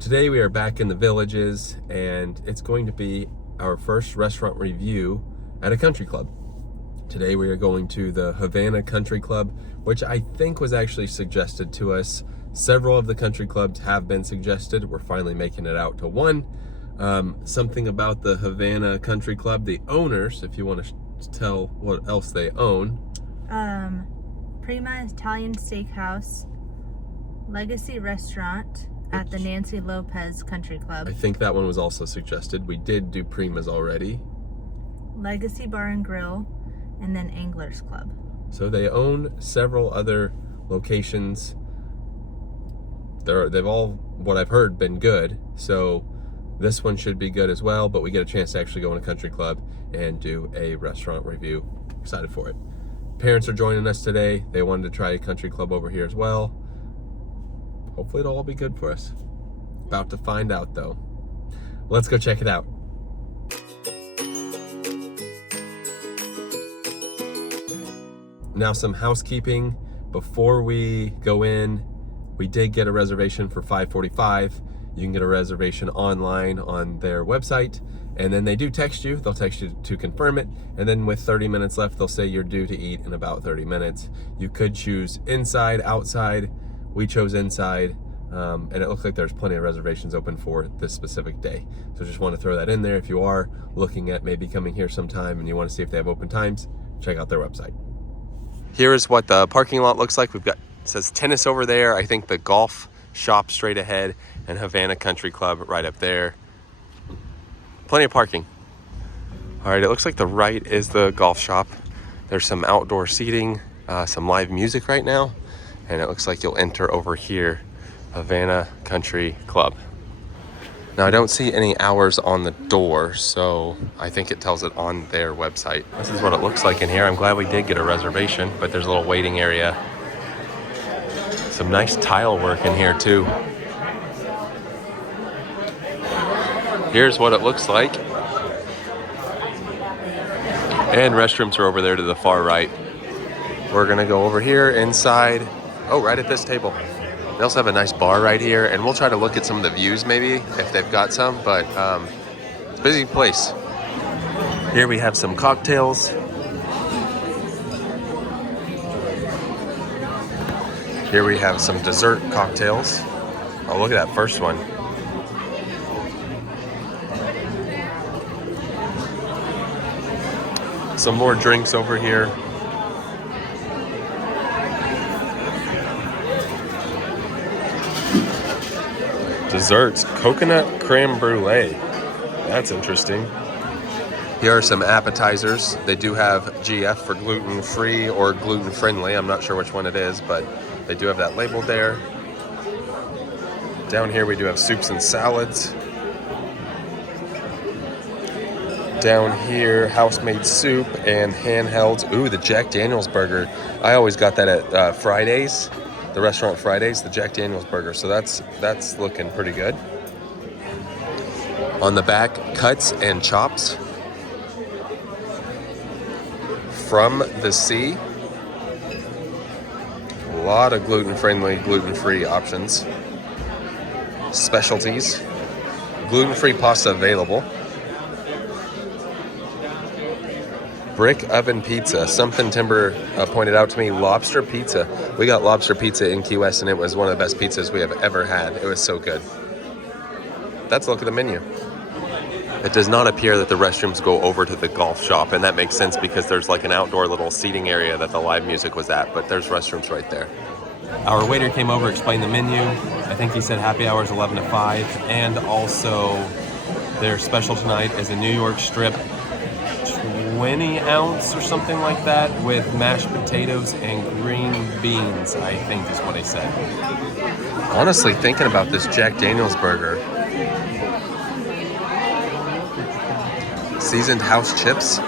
Today we are back in the Villages, and it's going to be our first restaurant review at a country club. Today we are going to the Havana Country Club, which I think was actually suggested to us. Several of the country clubs have been suggested. We're finally making it out to one. Something about the Havana Country Club, the owners, if you want to tell what else they own. Prima Italian Steakhouse, Legacy Restaurant at the Nancy Lopez Country Club. I think that one was also suggested. We did do Prima's already. Legacy Bar and Grill, and then Anglers Club. So they own several other locations. They've all, what I've heard, been good. So this one should be good as well, but we get a chance to actually go in a country club and do a restaurant review. Excited for it. Parents are joining us today. They wanted to try a country club over here as well. Hopefully it'll all be good for us. About to find out though. Let's go check it out. Now some housekeeping. Before we go in, we did get a reservation for 5:45. You can get a reservation online on their website, and then they do text you. They'll text you to confirm it, and then with 30 minutes left, they'll say you're due to eat in about 30 minutes. You could choose inside, outside. We chose inside, and it looks like there's plenty of reservations open for this specific day. So just want to throw that in there. If you are looking at maybe coming here sometime and you want to see if they have open times, check out their website. Here is what the parking lot looks like. We've got, it says tennis over there. I think the golf shop straight ahead, and Havana Country Club right up there. Plenty of parking. All right, it looks like the right is the golf shop. There's some outdoor seating, some live music right now, and it looks like you'll enter over here, Havana Country Club. Now I don't see any hours on the door, so I think it tells it on their website. This is what it looks like in here. I'm glad we did get a reservation, but there's a little waiting area. Some nice tile work in here too. Here's what it looks like. And restrooms are over there to the far right. We're gonna go over here inside. Oh, right at this table. They also have a nice bar right here, and we'll try to look at some of the views maybe if they've got some, but it's a busy place. Here we have some cocktails. Here we have some dessert cocktails. Oh, look at that first one. Some more drinks over here. Desserts, coconut creme brulee. That's interesting. Here are some appetizers. They do have GF for gluten-free or gluten-friendly. I'm not sure which one it is, but they do have that labeled there. Down here we do have soups and salads. Down here, house-made soup and handhelds. Ooh, the Jack Daniel's burger. I always got that at Fridays. The restaurant Fridays, the Jack Daniel's burger. So that's looking pretty good. On the back, cuts and chops from the sea. A lot of gluten-friendly, gluten-free options. Specialties. Gluten-free pasta available. Brick oven pizza. Something Timber pointed out to me, lobster pizza. We got lobster pizza in Key West, and it was one of the best pizzas we have ever had. It was so good. That's a look at the menu. It does not appear that the restrooms go over to the golf shop, and that makes sense because there's like an outdoor little seating area that the live music was at, but there's restrooms right there. Our waiter came over, explained the menu. I think he said happy hour is 11 to 5, and also their special tonight is a New York strip 20 ounce or something like that with mashed potatoes and green beans, I think is what he said. Honestly, thinking about this Jack Daniel's burger. Seasoned house chips.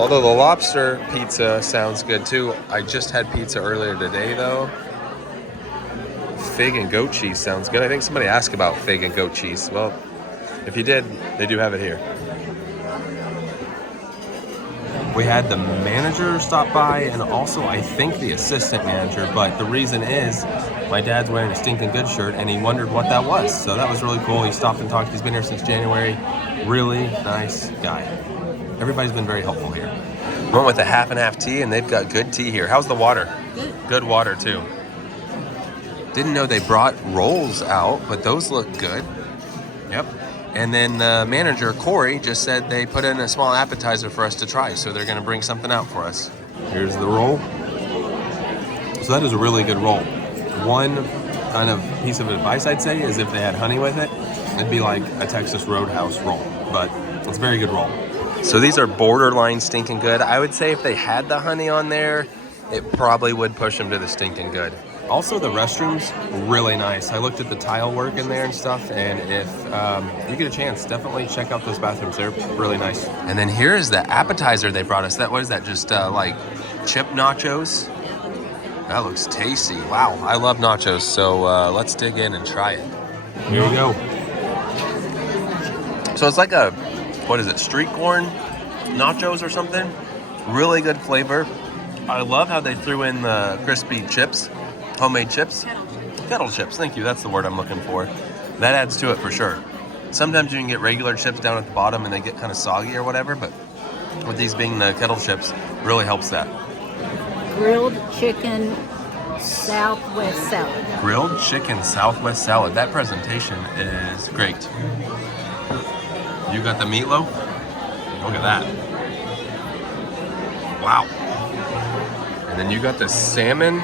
Although the lobster pizza sounds good too. I just had pizza earlier today though. Fig and goat cheese sounds good. I think somebody asked about fig and goat cheese. Well, if you did, they do have it here. We had the manager stop by and also I think the assistant manager, but the reason is my dad's wearing a Stinkin' Good shirt, and he wondered what that was. So that was really cool. He stopped and talked. He's been here since January. Really nice guy. Everybody's been very helpful here. Went with a half and half tea, and they've got good tea here. How's the water? Good. Good water too. Didn't know they brought rolls out, but those look good. Yep. And then the manager, Corey, just said they put in a small appetizer for us to try, so they're gonna bring something out for us. Here's the roll. So that is a really good roll. One kind of piece of advice I'd say is if they had honey with it, it'd be like a Texas Roadhouse roll, but it's a very good roll. So these are borderline Stinkin' Good. I would say if they had the honey on there, it probably would push them to the Stinkin' Good. Also, the restrooms, really nice. I looked at the tile work in there and stuff, and if you get a chance, definitely check out those bathrooms. They're really nice. And then here is the appetizer they brought us. What is that, just like chip nachos? That looks tasty. Wow, I love nachos, so let's dig in and try it. Here we go. So it's like a, what is it, street corn nachos or something? Really good flavor. I love how they threw in the crispy chips. Homemade chips? Kettle chips, thank you, that's the word I'm looking for. That adds to it for sure. Sometimes you can get regular chips down at the bottom and they get kind of soggy or whatever, but with these being the kettle chips, really helps that. Grilled chicken Southwest salad. Grilled chicken Southwest salad. That presentation is great. You got the meatloaf? Look at that. Wow. And then you got the salmon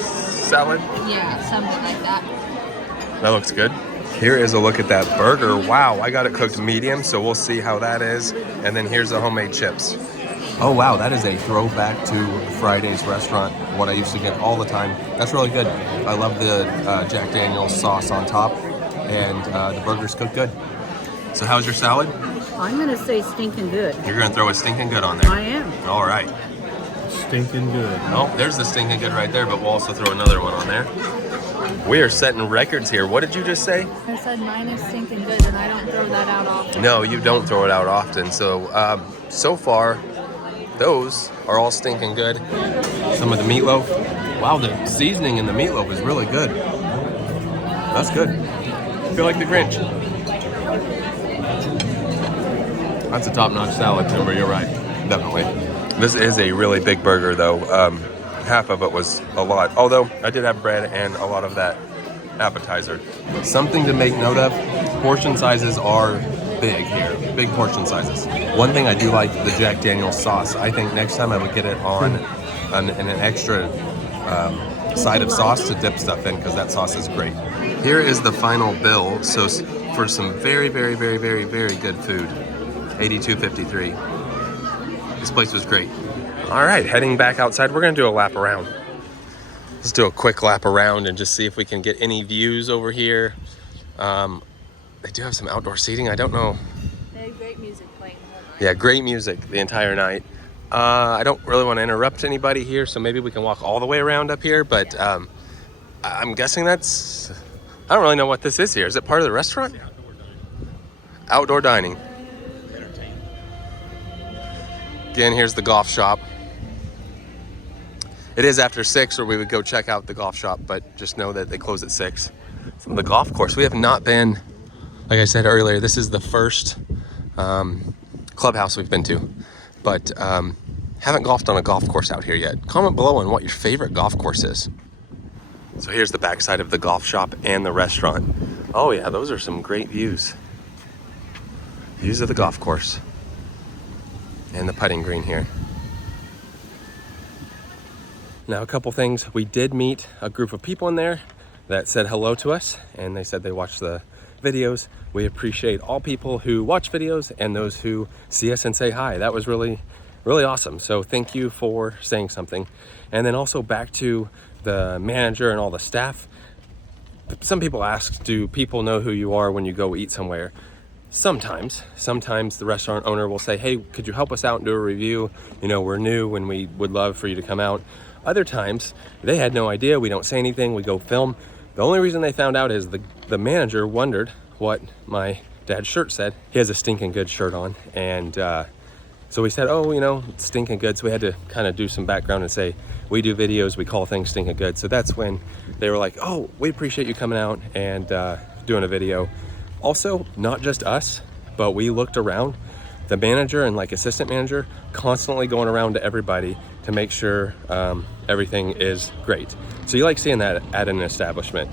salad? Yeah, something like that. That looks good. Here is a look at that burger. Wow, I got it cooked medium, so we'll see how that is. And then here's the homemade chips. Oh wow, that is a throwback to Friday's restaurant, what I used to get all the time. That's really good. I love the Jack Daniel's sauce on top, and the burger's cooked good. So how's your salad? I'm going to say Stinkin' Good. You're going to throw a Stinkin' Good on there? I am. All right. Stinkin' Good. Oh, there's the Stinkin' Good right there, but we'll also throw another one on there. We are setting records here. What did you just say? I said mine is Stinkin' Good, and I don't throw that out often. No, you don't throw it out often. So, so far, those are all Stinkin' Good. Some of the meatloaf. Wow, the seasoning in the meatloaf is really good. That's good. I feel like the Grinch. That's a top-notch salad, Timber. You're right. Definitely. This is a really big burger, though. Half of it was a lot. Although, I did have bread and a lot of that appetizer. Something to make note of, portion sizes are big here. Big portion sizes. One thing I do like, the Jack Daniel's sauce. I think next time I would get it on an extra side of sauce to dip stuff in, because that sauce is great. Here is the final bill. So for some very, very, very, very, very good food, $82.53. This place was great. All right, heading back outside. We're gonna do a lap around. Let's do a quick lap around and just see if we can get any views over here. They do have some outdoor seating. I don't know. They have great music playing the whole night. Yeah, great music the entire night. I don't really want to interrupt anybody here, so maybe we can walk all the way around up here, but I'm guessing that's, I don't really know what this is here. Is it part of the restaurant? Outdoor dining. Again, here's the golf shop. It is after 6, or we would go check out the golf shop, but just know that they close at 6. From the golf course, we have not been, like I said earlier, this is the first clubhouse we've been to, but haven't golfed on a golf course out here yet. Comment below on what your favorite golf course is. So here's the backside of the golf shop and the restaurant. Oh yeah, those are some great views. Views of the golf course and the putting green here. Now, a couple things. We did meet a group of people in there that said hello to us, and they said they watched the videos. We appreciate all people who watch videos and those who see us and say hi. That was really, really awesome. So thank you for saying something. And then also back to the manager and all the staff. Some people ask, do people know who you are when you go eat somewhere? Sometimes the restaurant owner will say, hey, could you help us out and do a review? You know, we're new and we would love for you to come out. Other times, they had no idea. We don't say anything, we go film. The only reason they found out is the manager wondered what my dad's shirt said. He has a Stinkin' Good shirt on, and So we said, oh, you know, it's stinking good. So we had to kind of do some background and say, we do videos, we call things stinking good. So that's when they were like, oh, we appreciate you coming out and doing a video. Also, not just us, but we looked around. The manager and like assistant manager constantly going around to everybody to make sure everything is great. So you like seeing that at an establishment.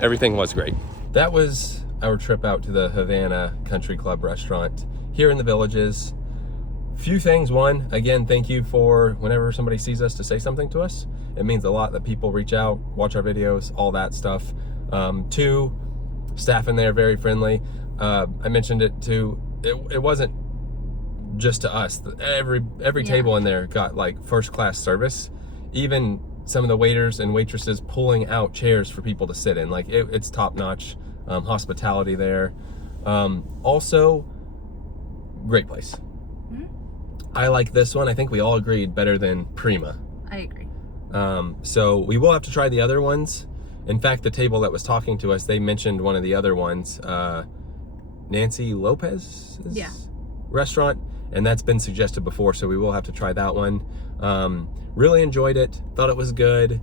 Everything was great. That was our trip out to the Havana Country Club restaurant here in the Villages. Few things. One, again, thank you for whenever somebody sees us to say something to us. It means a lot that people reach out, watch our videos, all that stuff. Two, staff in there, very friendly. I mentioned it too. It wasn't just to us. Every table in there got like first class service. Even some of the waiters and waitresses pulling out chairs for people to sit in. Like it's top notch hospitality there. Also, great place. I like this one. I think we all agreed better than Prima. I agree. So we will have to try the other ones. In fact, the table that was talking to us, they mentioned one of the other ones, Nancy Lopez's restaurant, and that's been suggested before, so we will have to try that one. Really enjoyed it, thought it was good.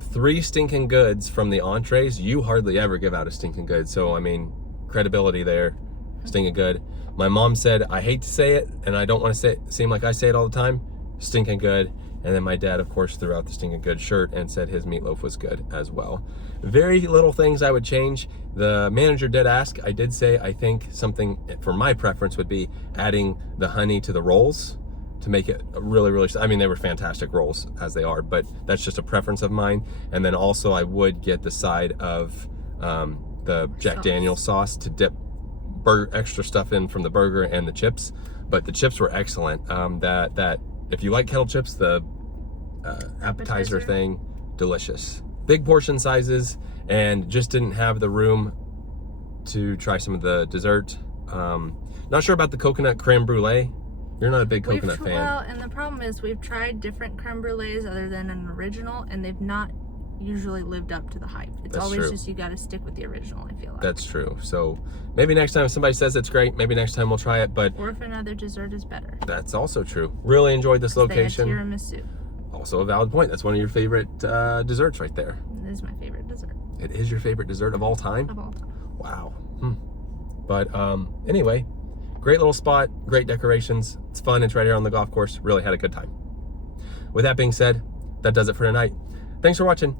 3 stinking goods from the entrees. You hardly ever give out a stinking good, so I mean, credibility there, stinking good. My mom said, I hate to say it, and I don't want to seem like I say it all the time, stinking good. And then my dad, of course, threw out the stinking good shirt and said his meatloaf was good as well. Very little things I would change. The manager did ask, I did say, I think something for my preference would be adding the honey to the rolls to make it really, I mean, they were fantastic rolls as they are, but that's just a preference of mine. And then also I would get the side of the Jack Daniel's sauce to dip extra stuff in from the burger and the chips, but the chips were excellent. That if you like kettle chips, the appetizer thing, delicious. Big portion sizes, and just didn't have the room to try some of the dessert. Not sure about the coconut creme brulee. You're not a big coconut fan. Well, and the problem is we've tried different creme brulees other than an original, and they've not usually lived up to the hype. It's That's always true. just you got to stick with the original, I feel like. That's true. So maybe next time if somebody says it's great, maybe next time we'll try it, but Or if another dessert is better. that's also true. Really enjoyed this location. They had tiramisu. Also a valid point. That's one of your favorite desserts right there. It is my favorite dessert It is your favorite dessert of all time? of all time. Wow. But anyway, great little spot, great decorations. It's fun. It's right here on the golf course. Really had a good time. With that being said, that does it for tonight. Thanks for watching.